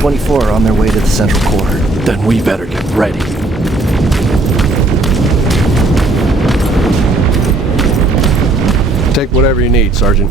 124 are on their way to the central core. Then we better get ready. Take whatever you need, Sergeant.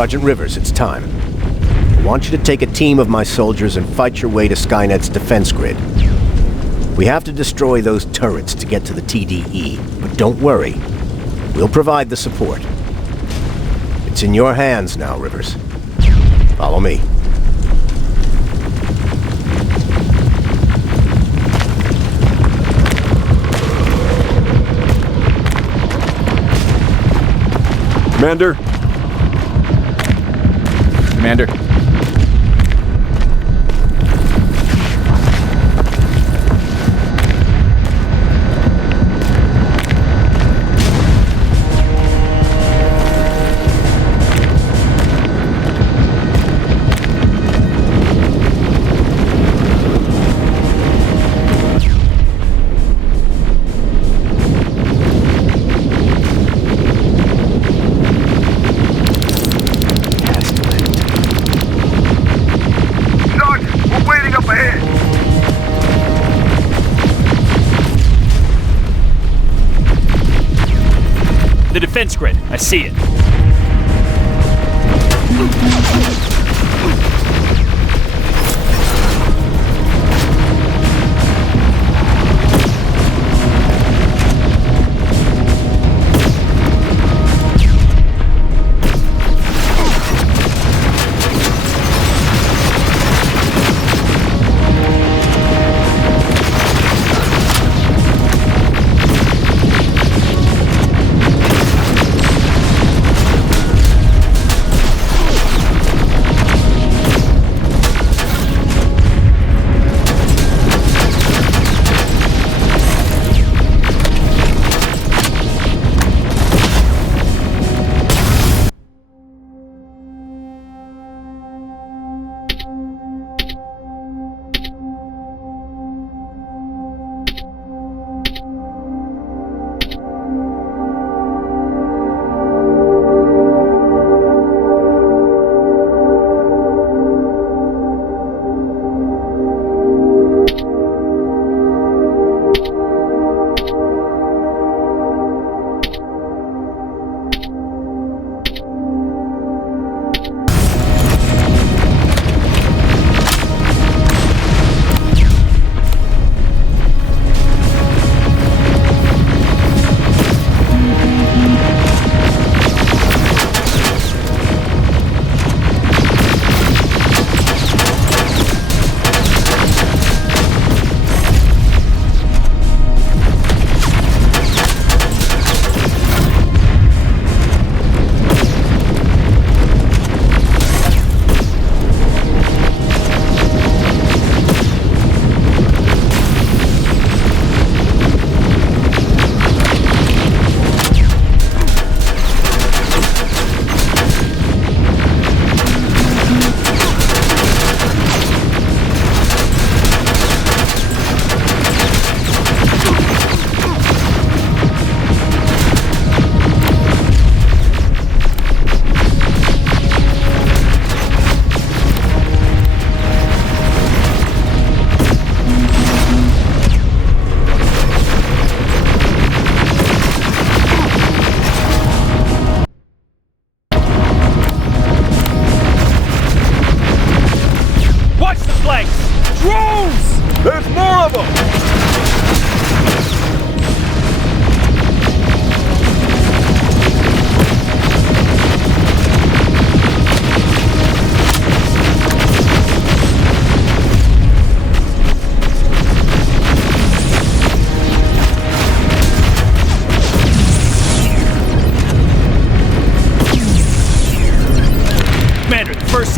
Sergeant Rivers, it's time. I want you to take a team of my soldiers and fight your way to Skynet's defense grid. We have to destroy those turrets to get to the TDE, but don't worry. We'll provide the support. It's in your hands now, Rivers. Follow me. Commander. Commander. The defense grid. I see it.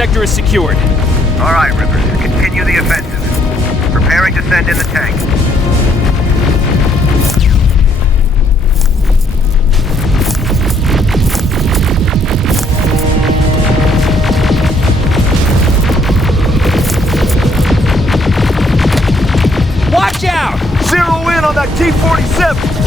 sector is secured. All right, Rivers. Continue the offensive. Preparing to send in the tank. Watch out! Zero in on that T-47!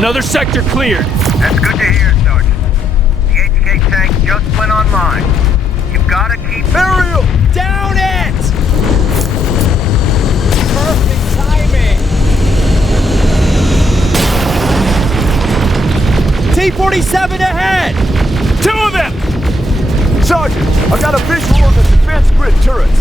Another sector cleared. That's good to hear, Sergeant. The HK tank just went online. You've gotta keep... Aerial! Down it! Perfect timing. T-47 ahead! 2 of them! Sergeant, I got a visual on the defense grid turrets.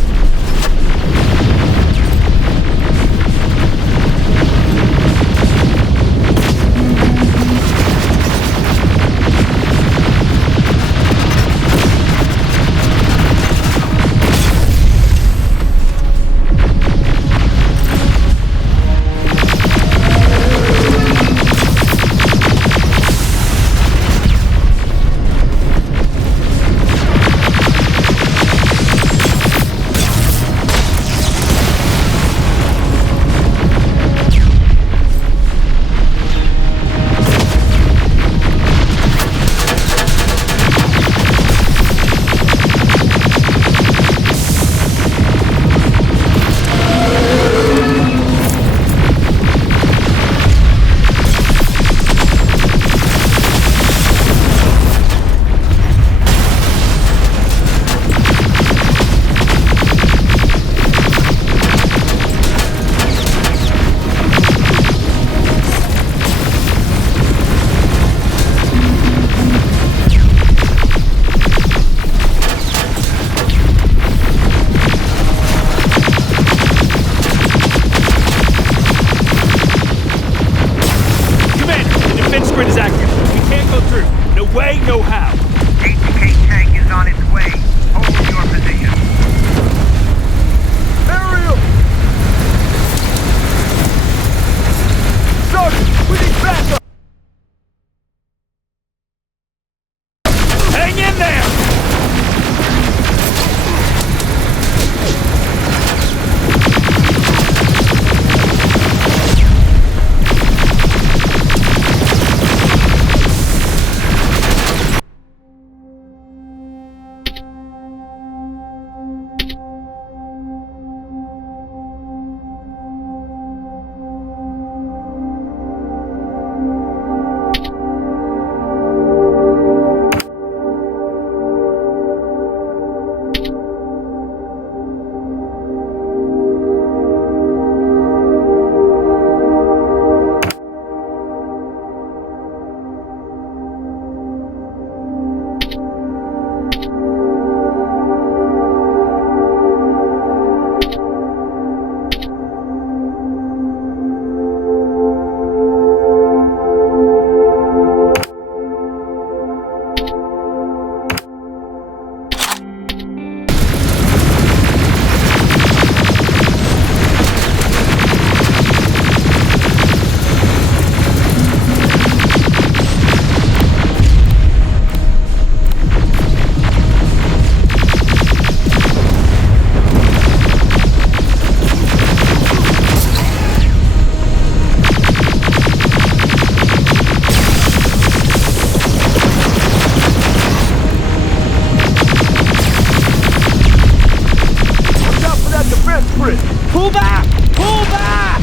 Pull back! Pull back!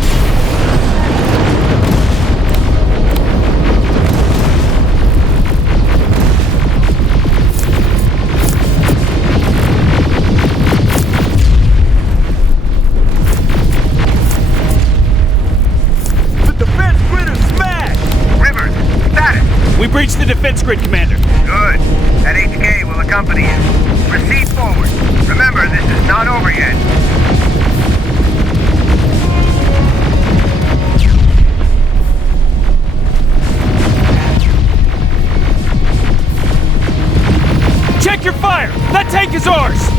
The defense grid is smashed! Rivers, status! We breached the defense grid, Commander. Good. That HK will accompany you. Proceed forward. Remember, this is not over yet. Check your fire! That tank is ours!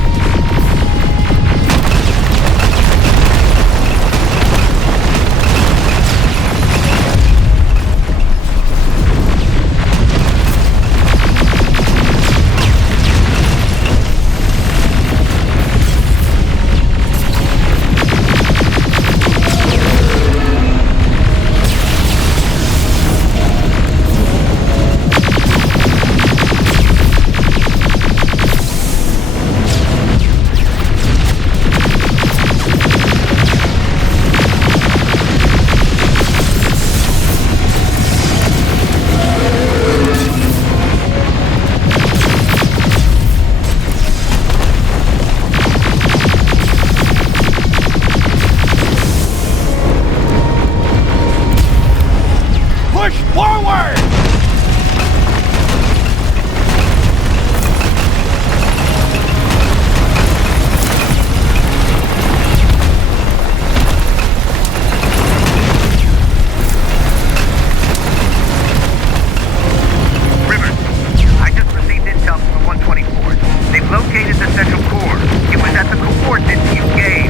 Central Core. It was at the coordinates you gave.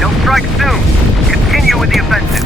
They'll strike soon. Continue with the offensive.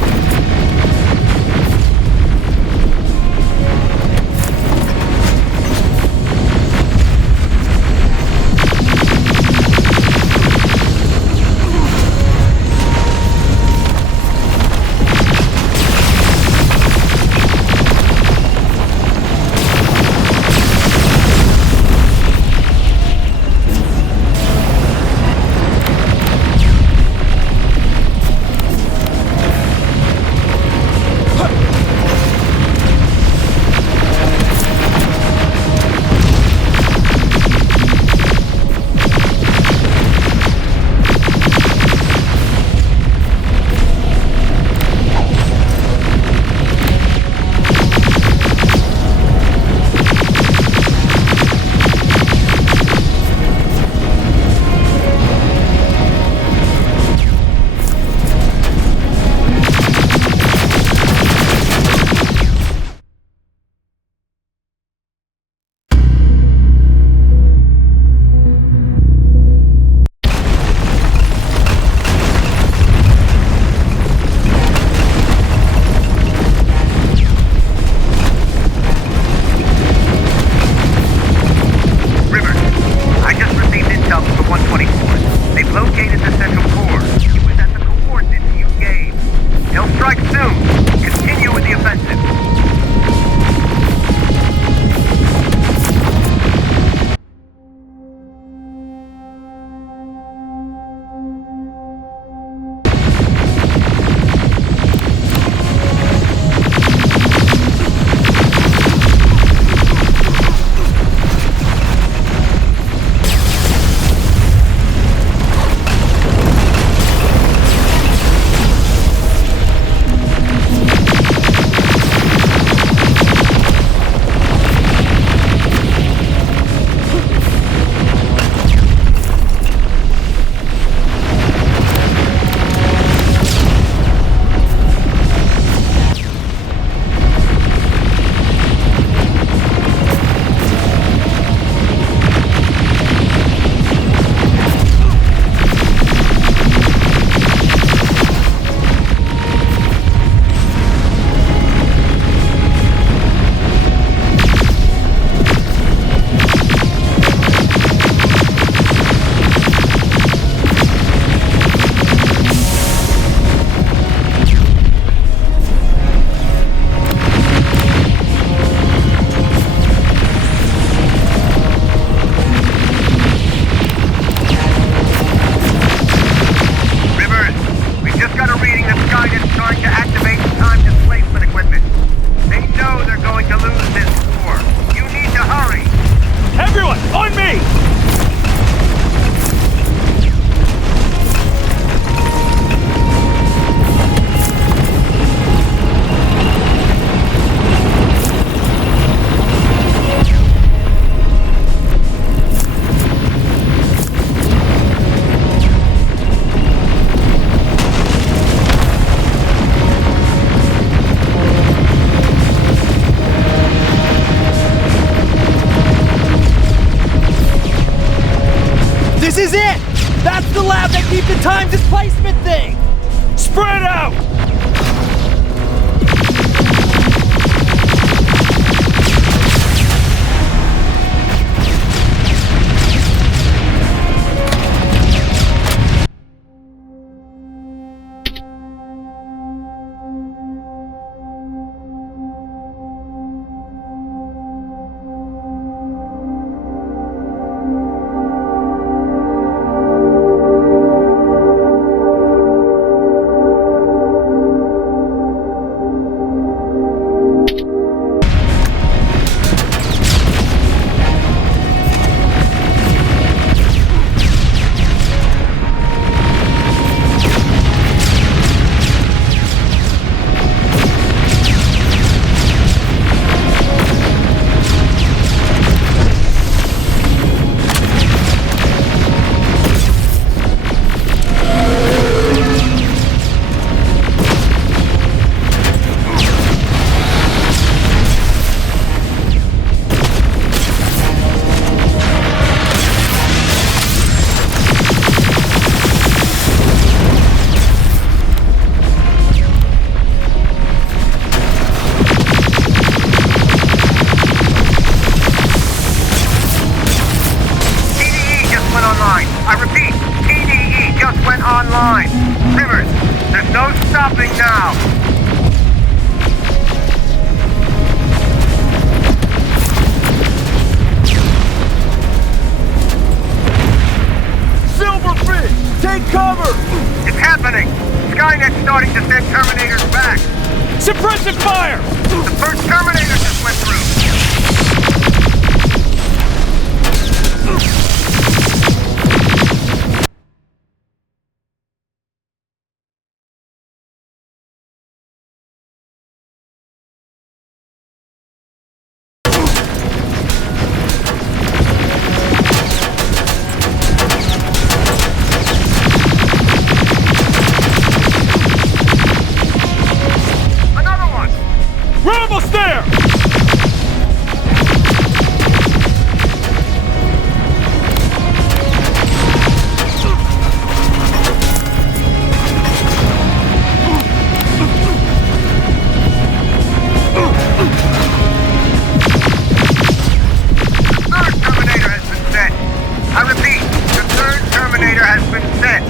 Keep the time displacement thing! Spread out! I repeat, TDE just went online. Rivers, there's no stopping now. Silverfish, take cover! It's happening. Skynet's starting to send Terminators back. Suppressive fire! The first Terminator just went through. We're almost there! Third Terminator has been set. I repeat, the third Terminator has been set.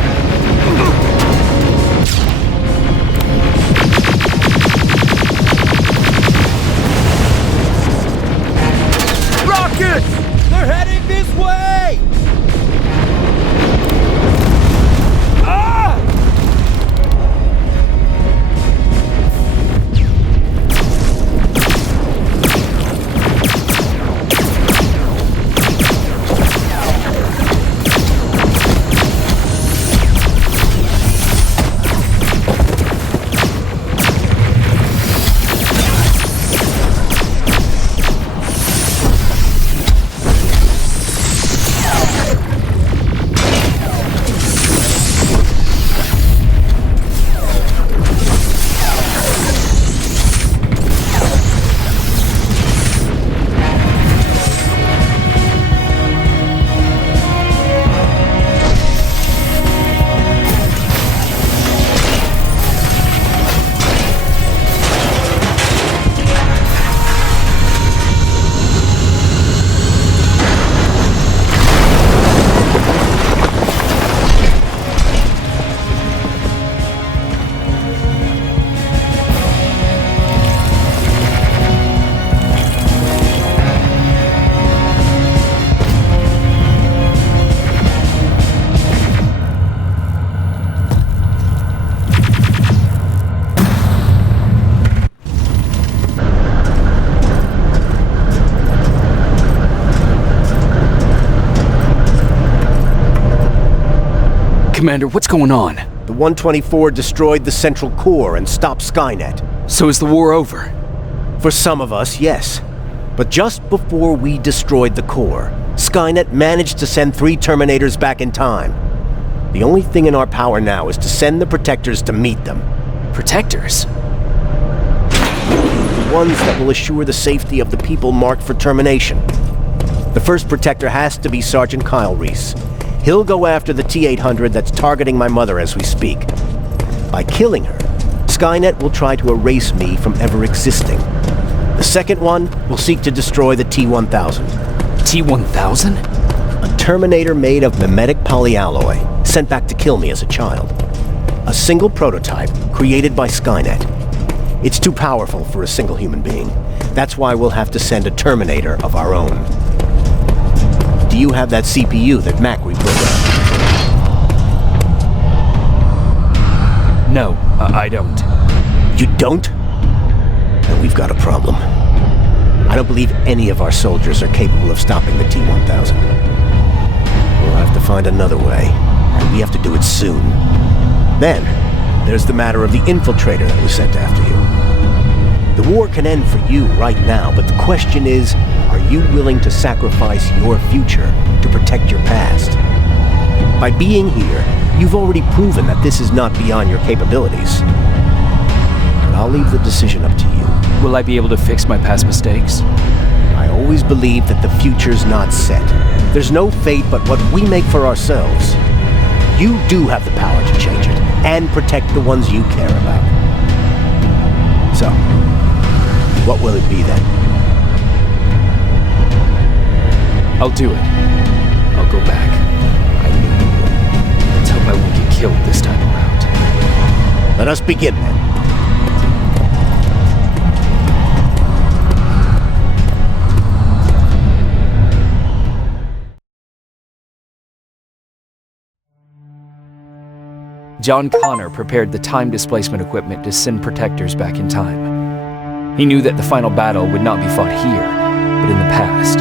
They're heading this way! Ah! Commander, what's going on? The 124 destroyed the central core and stopped Skynet. So is the war over? For some of us, yes. But just before we destroyed the core, Skynet managed to send 3 Terminators back in time. The only thing in our power now is to send the Protectors to meet them. Protectors? The ones that will assure the safety of the people marked for termination. The first Protector has to be Sergeant Kyle Reese. He'll go after the T-800 that's targeting my mother as we speak. By killing her, Skynet will try to erase me from ever existing. The second one will seek to destroy the T-1000. T-1000? A Terminator made of mimetic polyalloy, sent back to kill me as a child. A single prototype created by Skynet. It's too powerful for a single human being. That's why we'll have to send a Terminator of our own. Do you have that CPU that Mac reprogrammed? No, I don't. You don't? Then we've got a problem. I don't believe any of our soldiers are capable of stopping the T-1000. We'll have to find another way, and we have to do it soon. Then, there's the matter of the infiltrator that was sent after you. The war can end for you right now, but the question is, are you willing to sacrifice your future to protect your past? By being here, you've already proven that this is not beyond your capabilities. But I'll leave the decision up to you. Will I be able to fix my past mistakes? I always believe that the future's not set. There's no fate but what we make for ourselves. You do have the power to change it, and protect the ones you care about. So, what will it be then? I'll do it. I'll go back. I knew you would. us begin then. John Connor prepared the time displacement equipment to send protectors back in time. He knew that the final battle would not be fought here, but in the past.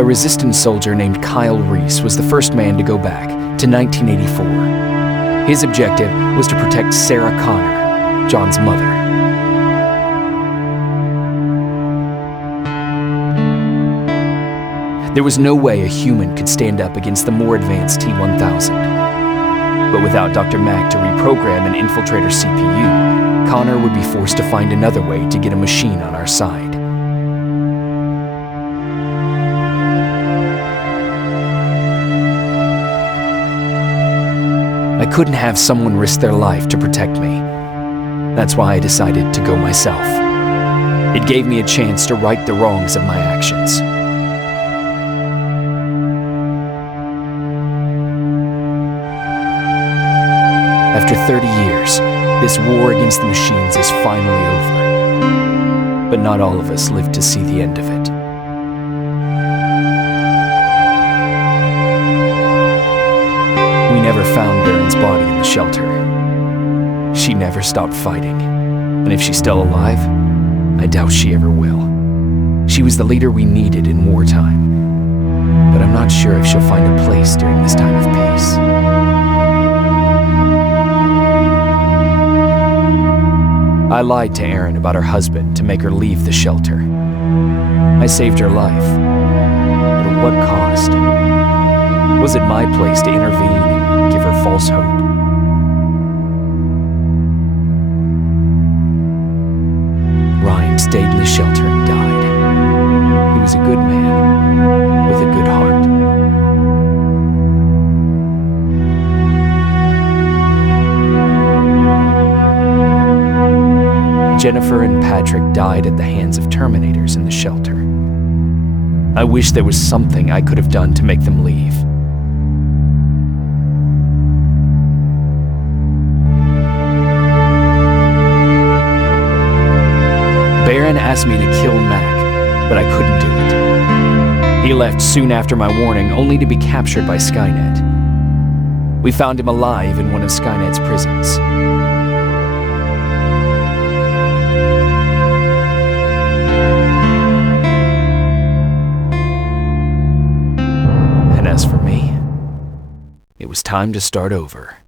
A resistance soldier named Kyle Reese was the first man to go back to 1984. His objective was to protect Sarah Connor, John's mother. There was no way a human could stand up against the more advanced T-1000. But without Dr. Mack to reprogram an infiltrator CPU, Connor would be forced to find another way to get a machine on our side. I couldn't have someone risk their life to protect me. That's why I decided to go myself. It gave me a chance to right the wrongs of my actions. After 30 years, this war against the machines is finally over. But not all of us lived to see the end of it. We never found Baron's body in the shelter. She never stopped fighting. And if she's still alive, I doubt she ever will. She was the leader we needed in wartime. But I'm not sure if she'll find a place during this time of peace. I lied to Erin about her husband to make her leave the shelter. I saved her life. But at what cost? Was it my place to intervene and give her false hope? Ryan stayed in the shelter and died. He was a good man, with a good heart. Jennifer and Patrick died at the hands of Terminators in the shelter. I wish there was something I could have done to make them leave. Baron asked me to kill Mac, but I couldn't do it. He left soon after my warning, only to be captured by Skynet. We found him alive in one of Skynet's prisons. And as for me, it was time to start over.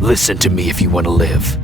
Listen to me if you want to live.